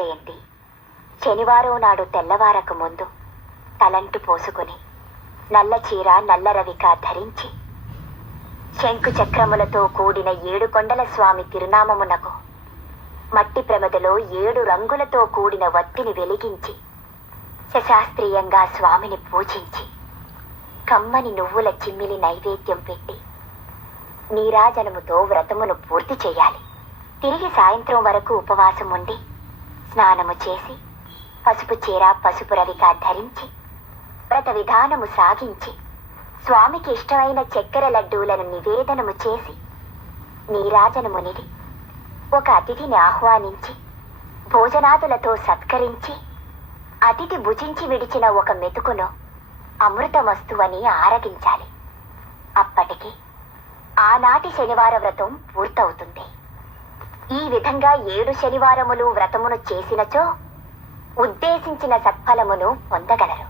జయంతి శనివారం నాడు తెల్లవారక ముందు తలంటు పోసుకుని నల్ల చీర నల్ల రవిక ధరించి శంకు చక్రములతో కూడిన 7 కొండల స్వామి తిరునామమునకు మట్టి ప్రమదలో 7 రంగులతో కూడిన వత్తిని వెలిగించి శశాస్త్రీయంగా స్వామిని పూజించి కమ్మని నువ్వుల చిమ్మిలి నైవేద్యం పెట్టి నీరాజనముతో వ్రతమును పూర్తి చేయాలి. తిరిగి సాయంత్రం వరకు ఉపవాసం ఉండి స్నానము చేసి పసుపు చీర పసుపు రవిక ధరించి వ్రత విధానము సాగించి స్వామికి ఇష్టమైన చక్కెర లడ్డూలను నివేదనము చేసి నీరాజనమునిది ఒక అతిథిని ఆహ్వానించి భోజనాదులతో సత్కరించి అతిథి భుజించి విడిచిన ఒక మెతుకును అమృత వస్తువని ఆరగించాలి. అప్పటికి ఆనాటి శనివార వ్రతం పూర్తవుతుంది. ఈ విధంగా 7 శనివారములు వ్రతమును చేసినచో ఉద్దేశించిన సత్ఫలమును పొందగలరు.